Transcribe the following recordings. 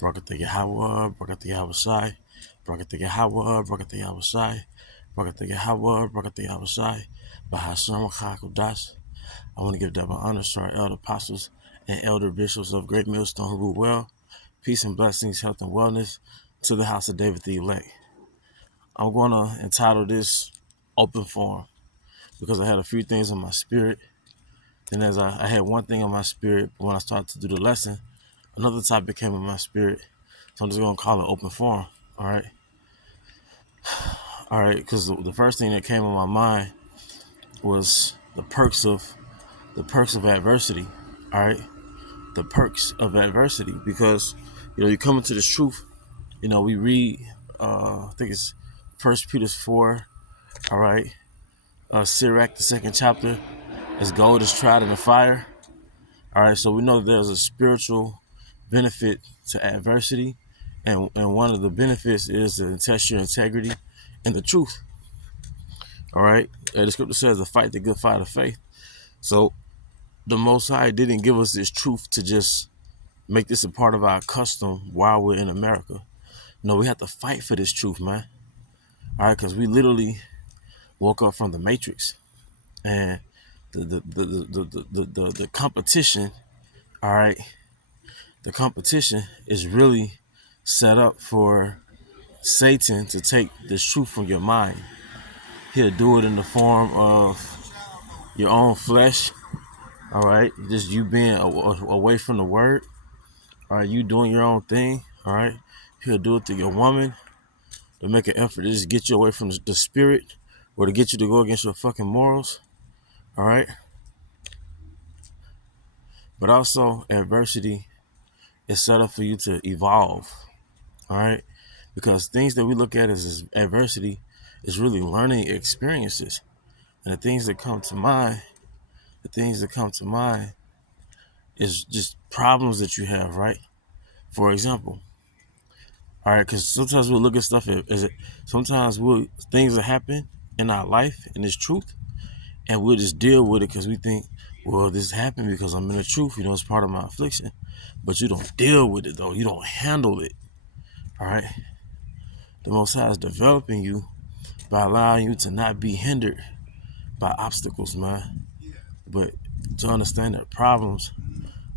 Barakatah Yahweh, Barakatah Yahweh Shai, Barakatah Yahweh, Barakatah Yahweh Shai, Barakatah Yahweh, Barakatah Yahweh Shai, Bahashem Chakodash. I want to give double honors to our elder apostles and elder bishops of Great Millstone who rule well. Peace and blessings, health and wellness to the house of David the elect. I'm going to entitle this Open Forum because I had a few things in my spirit. And as I had one thing in my spirit, when I started to do the lesson, another topic came in my spirit. So I'm just going to call it Open Forum. All right. All right. Because the first thing that came in my mind was the perks of adversity. All right. The perks of adversity, because you come into this truth. We read I think it's First Peter 4. All right. Sirach, the second chapter, as gold is tried in the fire. All right, so we know that there's a spiritual benefit to adversity, and one of the benefits is to test your integrity and the truth. All right, the scripture says to fight the good fight of faith. So the Most High didn't give us this truth to just make this a part of our custom while we're in America. No, we have to fight for this truth, man. All right, because we literally woke up from the Matrix, and the competition. All right, the competition is really set up for Satan to take this truth from your mind. He'll do it in the form of your own flesh. All right, just you being away from the word. All right, you doing your own thing. All right, he'll do it to your woman to make an effort to just get you away from the spirit, or to get you to go against your fucking morals. All right, but also adversity is set up for you to evolve. All right, because things that we look at as adversity is really learning experiences, and the things that come to mind is just problems that you have, right? For example, all right, because sometimes we'll look at stuff sometimes things that happen in our life and it's truth, and we'll just deal with it because we think, well, this happened because I'm in the truth, it's part of my affliction. But you don't deal with it though, you don't handle it. All right, the Most High is developing you by allowing you to not be hindered by obstacles, man, but to understand that problems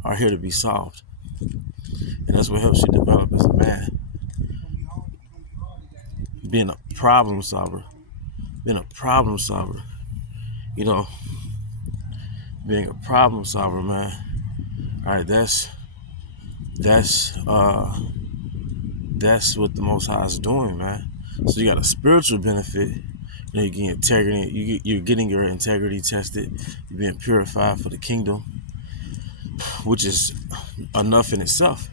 are here to be solved. And that's what helps you develop as a man. Being a problem solver. Being a problem solver, man. All right, that's what the Most High is doing, man. So you got a spiritual benefit. You're getting integrity. You're getting your integrity tested. You're being purified for the kingdom, which is enough in itself.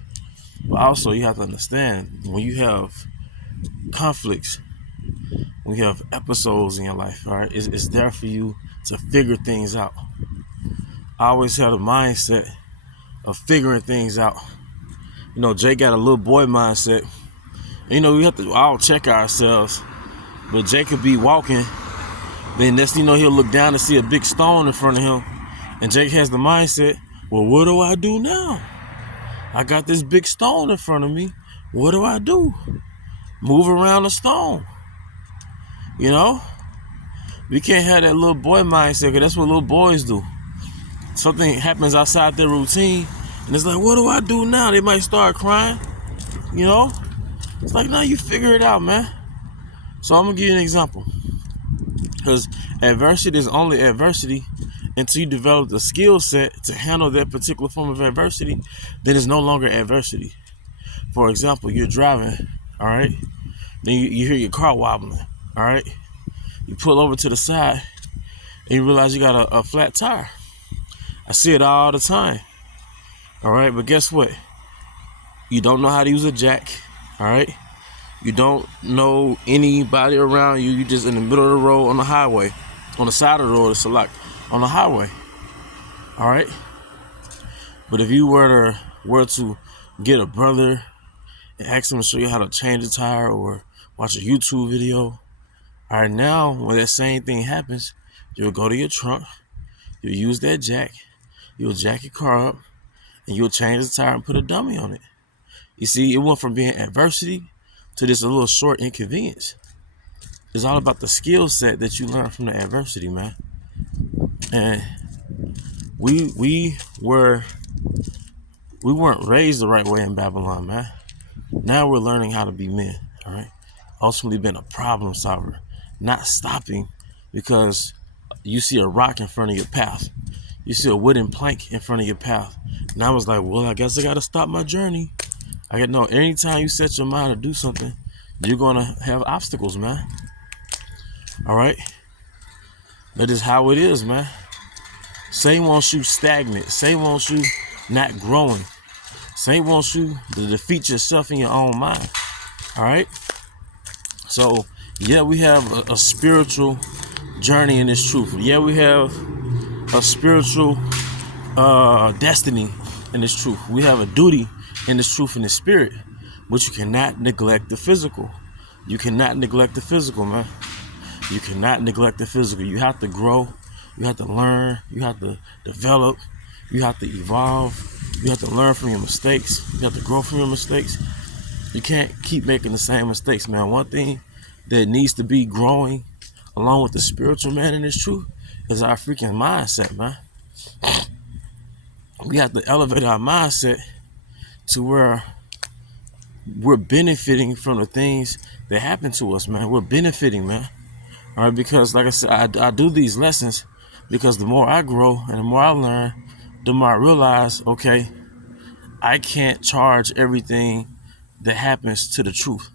But also, you have to understand, when you have conflicts, when you have episodes in your life, all right, it's there for you to figure things out. I always had a mindset of figuring things out. Jay got a little boy mindset. We have to all check ourselves. But Jay could be walking, then next thing you know, he'll look down and see a big stone in front of him. And Jake has the mindset, well, what do I do now? I got this big stone in front of me. What do I do? Move around the stone. We can't have that little boy mindset, because that's what little boys do. Something happens outside their routine, and it's like, what do I do now? They might start crying. It's like, now you figure it out, man. So I'm going to give you an example. Because adversity is only adversity until you develop the skill set to handle that particular form of adversity. Then it's no longer adversity. For example, you're driving, all right? Then you hear your car wobbling, all right? You pull over to the side, and you realize you got a flat tire. I see it all the time, all right? But guess what? You don't know how to use a jack, all right? You don't know anybody around you. You're just in the middle of the road on the highway, on the side of the road, on the highway, all right? But if you were to get a brother and ask him to show you how to change a tire, or watch a YouTube video, all right, now when that same thing happens, you'll go to your trunk, you'll use that jack, you'll jack your car up, and you'll change the tire and put a dummy on it. You see, it went from being adversity to this a little short inconvenience. It's all about the skill set that you learn from the adversity, man. And we weren't raised the right way in Babylon, man. Now we're learning how to be men, all right? Ultimately being a problem solver, not stopping because you see a rock in front of your path. You see a wooden plank in front of your path. Now it's like, well, I guess I got to stop my journey. I got no, anytime you set your mind to do something, you're going to have obstacles, man. All right? That is how it is, man. Satan wants you stagnant. Satan wants you not growing. Satan wants you to defeat yourself in your own mind. All right? So, yeah, we have a spiritual journey in this truth. Yeah, we have a spiritual destiny in this truth. We have a duty in this truth in the spirit, but you cannot neglect the physical. You cannot neglect the physical, man. You cannot neglect the physical. You have to grow. You have to learn. You have to develop. You have to evolve. You have to learn from your mistakes. You have to grow from your mistakes. You can't keep making the same mistakes, man. One thing that needs to be growing along with the spiritual man in this truth is our freaking mindset, man. We have to elevate our mindset to where we're benefiting from the things that happen to us, man. We're benefiting, man. All right, because like I said, I do these lessons because the more I grow and the more I learn, the more I realize, okay, I can't charge everything that happens to the truth.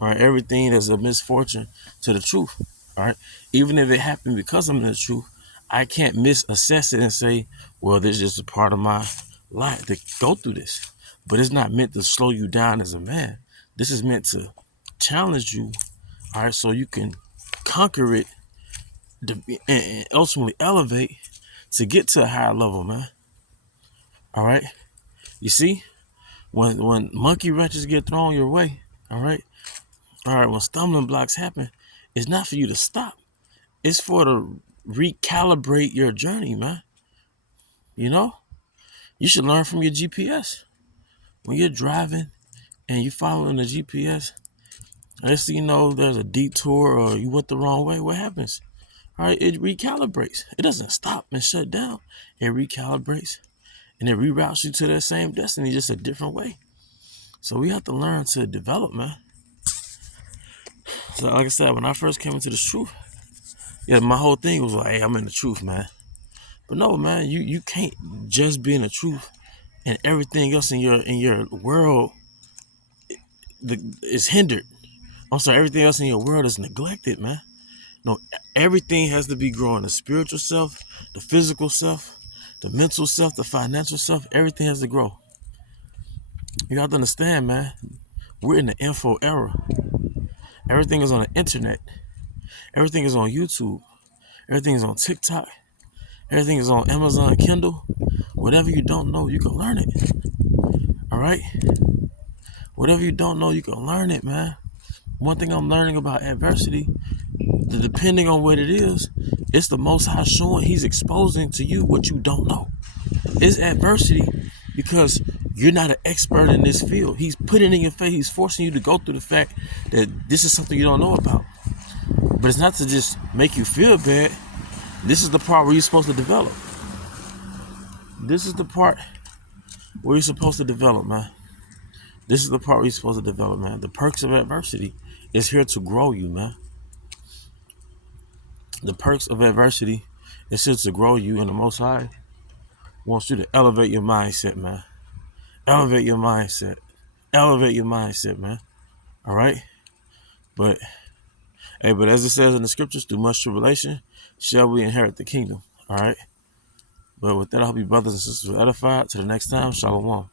All right, everything that's a misfortune to the truth. All right, even if it happened because I'm in the truth, I can't misassess it and say, well, this is just a part of my life to go through this. But it's not meant to slow you down as a man. This is meant to challenge you, all right, so you can conquer it and ultimately elevate to get to a higher level, man. All right, you see, when monkey wrenches get thrown your way, all right, when stumbling blocks happen, it's not for you to stop. It's for to recalibrate your journey, man. You know, you should learn from your GPS. When you're driving and you're following the GPS, let's see, you know, there's a detour or you went the wrong way, what happens? All right, it recalibrates. It doesn't stop and shut down. It recalibrates and it reroutes you to that same destiny, just a different way. So we have to learn to develop, man. So like I said, when I first came into this truth, yeah, my whole thing was like, hey, I'm in the truth, man. But no, man, you can't just be in the truth and everything else in your world is hindered. I'm sorry, everything else in your world is neglected, man. No, everything has to be growing. The spiritual self, the physical self, the mental self, the financial self, everything has to grow. You have to understand, man, we're in the info era. Everything is on the internet. Everything is on YouTube. Everything is on TikTok. Everything is on Amazon Kindle. Whatever you don't know, you can learn it. All right? Whatever you don't know, you can learn it, man. One thing I'm learning about adversity, depending on what it is, it's the Most High showing He's exposing to you what you don't know. It's adversity because you're not an expert in this field. He's putting it in your face. He's forcing you to go through the fact that this is something you don't know about. But it's not to just make you feel bad. This is the part where you're supposed to develop. This is the part where you're supposed to develop, man. This is the part where you're supposed to develop, man. The perks of adversity is here to grow you, man. The perks of adversity is here to grow you, and the Most High wants you to elevate your mindset, man. Elevate your mindset. Elevate your mindset, man. All right? But as it says in the scriptures, through much tribulation shall we inherit the kingdom. All right? But with that, I hope you brothers and sisters are edified. Till the next time, shalom.